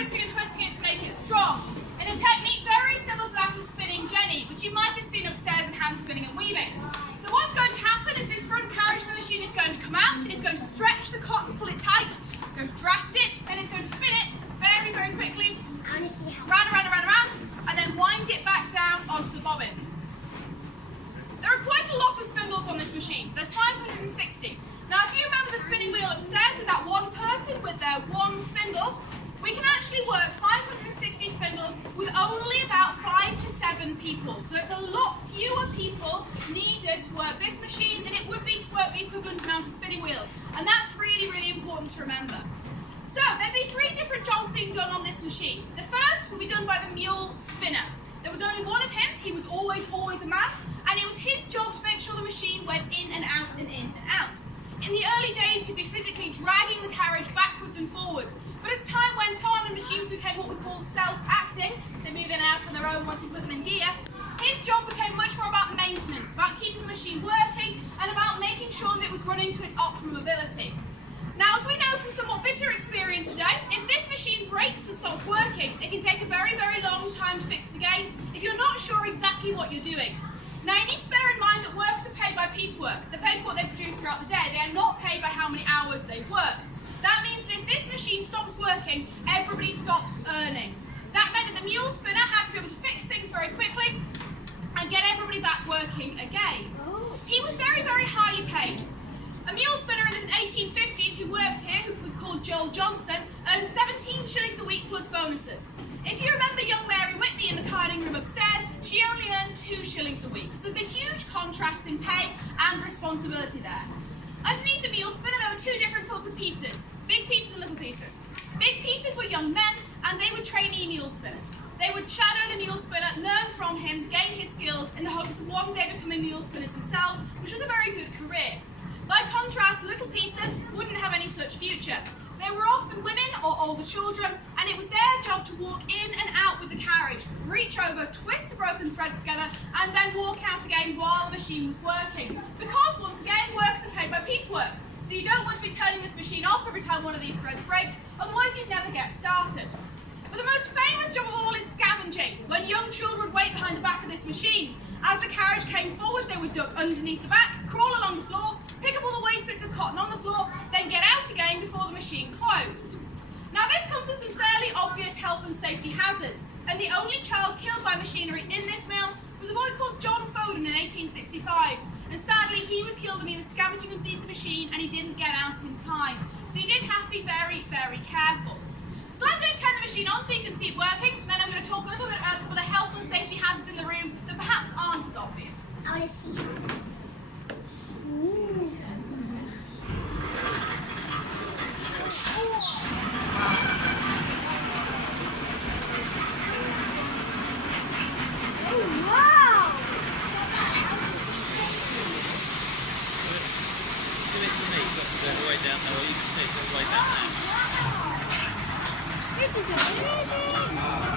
twisting and twisting it to make it strong. In a technique very similar to that of spinning Jenny, which you might have seen upstairs in hand spinning and weaving. So what's going to happen is this front carriage of the machine is going to come out, it's going to stretch the cotton, pull it tight, it's going to draft it, then it's going to spin it very, very quickly, round, and then wind it back down onto the bobbins. There are quite a lot of spindles on this machine. There's 560. Now if you remember the spinning wheel upstairs with that one person with their one spindle, we can actually work 560 spindles with only about 5 to 7 people. So it's a lot fewer people needed to work this machine than it would be to work the equivalent amount of spinning wheels. And that's really, really important to remember. So there'd be 3 different jobs being done on this machine. The first will be done by the mule spinner. There was only one of him, he was always a man, and it was his job to make sure the machine went in and out and in and out. In the early days, he'd be physically dragging the carriage backwards and forwards, but as time went on and machines became what we call self-acting, they move in and out on their own once you put them in gear, his job became much more about maintenance, about keeping the machine working, and about making sure that it was running to its optimum ability. Now, as we know from somewhat bitter experience today, if this machine breaks and stops working, it can take a very, very long time to fix it again if you're not sure exactly what you're doing. Now, you need to bear in mind that workers are paid by piecework. They're paid for what they produce throughout the day. They are not paid by how many hours they work. That means that if this machine stops working, everybody stops earning. That meant that the mule spinner had to be able to fix things very quickly and get everybody back working again. He was very, very highly paid. A mule spinner in the 1850s who worked here, who was called Joel Johnson, earned 17 shillings a week plus bonuses. If you remember young Mary Whitney in the carding room upstairs, she only earned 2 shillings a week. So there's a huge contrast in pay and responsibility there. Underneath the mule spinner there were 2 different sorts of pieces, big pieces and little pieces. Big pieces were young men and they were trainee mule spinners. They would shadow the mule spinner, learn from him, gain his skills in the hopes of one day becoming mule spinners themselves, which was a very good career. By contrast, the little pieces wouldn't have any such future. They were often women or older children, and it was their job to walk in and out with the carriage, reach over, twist the broken threads together, and then walk out again while the machine was working. Because, once again, workers are paid by piecework. So you don't want to be turning this machine off every time one of these threads breaks, otherwise you'd never get started. But the most famous job of all is scavenging, when young children would wait behind the back of this machine. As the carriage came forward, they would duck underneath the back, crawl along the floor, pick up all the waste bits of cotton on the floor, then get out again before the machine closed. Now this comes with some fairly obvious health and safety hazards, and the only child killed by machinery in this mill was a boy called John Foden in 1865. And sadly, he was killed when he was scavenging underneath the machine and he didn't get out in time. So you did have to be very, very careful. So I'm going to turn the machine on so you can see it working, and then I'm going to talk a little bit about some of the health and safety hazards in the room that perhaps aren't as obvious. I want to see. Right down there, or you can take it right down there. This is amazing!